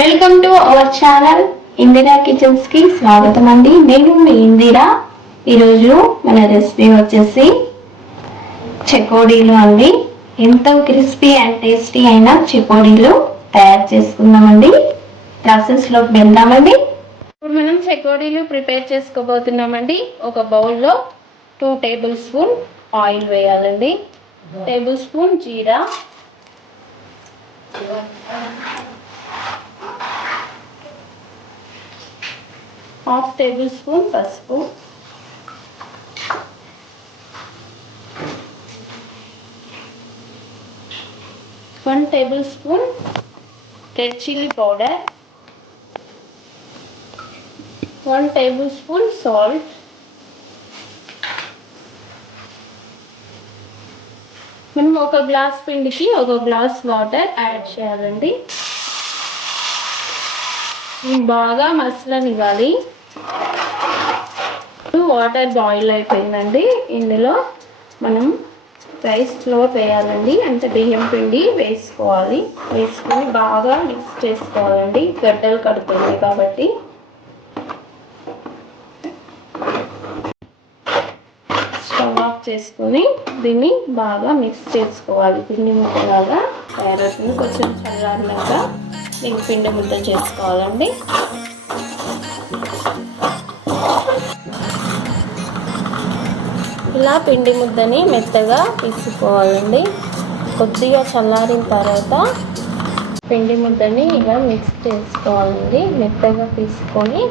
Welcome to our channel Indira కిచెన్స్కి స్వాగతం అండి. నేను మీ ఇందిరా. ఈరోజు మన రెసిపీ వచ్చేసి చెకోడీలు అండి. ఎంతో క్రిస్పీ అండ్ టేస్టీ అయిన చెకోడీలు తయారు చేసుకుందామండి. ప్రాసెస్లోకి వెళ్దామండి. ఇప్పుడు మనం చెకోడీలు ప్రిపేర్ చేసుకోబోతున్నామండి. ఒక బౌల్లో టూ టేబుల్ స్పూన్ ఆయిల్ వేయాలండి. Table spoon jeera. Half table spoon పసుపు. One table spoon red chilli powder. One table spoon salt. మనం ఒక గ్లాస్ పిండికి ఒక గ్లాస్ వాటర్ యాడ్ చేయాలండి. బాగా మసలనివ్వాలి. వాటర్ బాయిల్ అయిపోయిందండి. ఇందులో మనం రైస్ ఫ్లోర్ వేయాలండి. అంటే బియ్యం పిండి వేసుకోవాలి. వేసుకొని బాగా మిక్స్ చేసుకోవాలండి. గడ్డలు కడుతుంది కాబట్టి. స్టవ్ ఆఫ్ చేసుకొని దీన్ని బాగా మిక్స్ చేసుకోవాలి. పిండి ముక్కలాగా. క్యారెట్ని కొంచెం చల్లారినాక. దీన్ని పిండి ముద్ద చేసుకోవాలండి. ఇలా పిండి ముద్దని మెత్తగా తీసుకోవాలండి కొద్దిగా చల్లారిన తర్వాత పిండి ముద్దని ఇలా మిక్స్ చేసుకోవాలండి. మెత్తగా తీసుకొని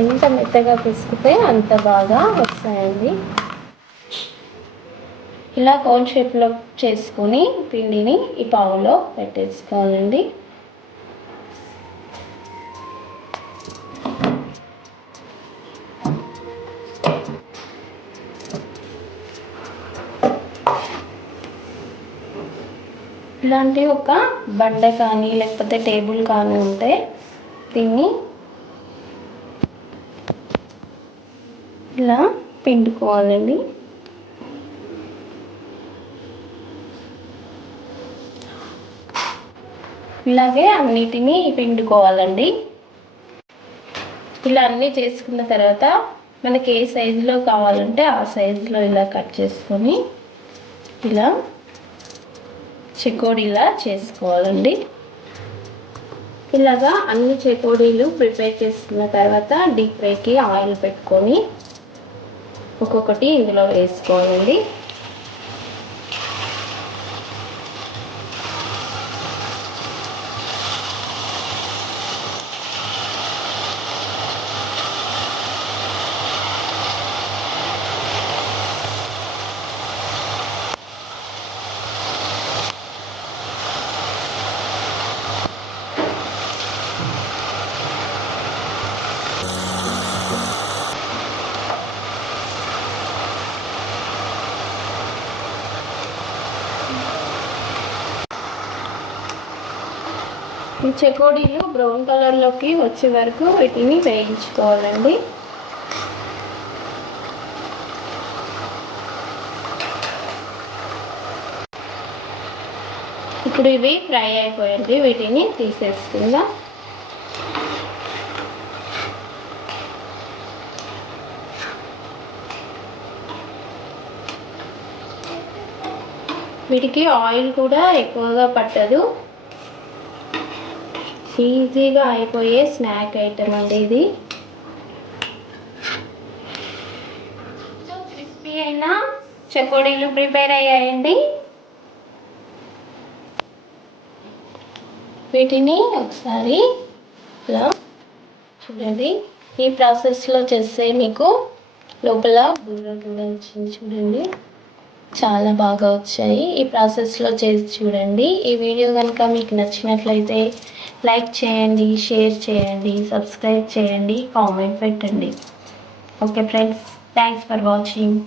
ఎంత మెత్తగా తీసుకుంటే అంత బాగా వస్తాయండి. ఇలా కోన్ షేప్లో చేసుకొని పిండిని ఈ పావులో పెట్టేసుకోవాలండి. ఇలాంటి ఒక బండ కానీ లేకపోతే టేబుల్ కానీ ఉంటే దీన్ని ఇలా పిండుకోవాలండి. ఇలాగే అన్నిటినీ పిండుకోవాలండి. ఇలా అన్నీ చేసుకున్న తర్వాత మనకి ఏ సైజులో కావాలంటే ఆ సైజులో ఇలా కట్ చేసుకొని ఇలా చెకోడీలా చేసుకోవాలండి. ఇలాగా అన్ని చెకోడీలు ప్రిపేర్ చేసుకున్న తర్వాత డీప్ ఫ్రైకి ఆయిల్ పెట్టుకొని ఒక్కొక్కటి ఇందులో వేసుకోవాలండి. ఈ చెకోడీలు బ్రౌన్ కలర్లోకి వచ్చే వరకు వీటిని వేయించుకోవాలండి. ఇప్పుడు ఇవి ఫ్రై అయిపోయింది వీటిని తీసేస్తుందా వీటికి ఆయిల్ కూడా ఎక్కువగా పట్టదు. ఈజీగా అయిపోయే స్నాక్ ఐటమ్ అండి ఇది. సో క్రిస్పీ అయిన చకోడీలు ప్రిపేర్ అయ్యాయండి. వీటిని ఒకసారి ఇలా చూడండి. ఈ ప్రాసెస్లో చేస్తే మీకు లోపల బుర్ర కూడా వచ్చింది చూడండి. చాలా బాగా వచ్చాయి. ఈ ప్రాసెస్లో చేసి చూడండి. ఈ వీడియో కనుక మీకు నచ్చినట్లయితే లైక్ చేయండి షేర్ చేయండి సబ్స్క్రైబ్ చేయండి కామెంట్ పెట్టండి. Okay friends thanks for watching.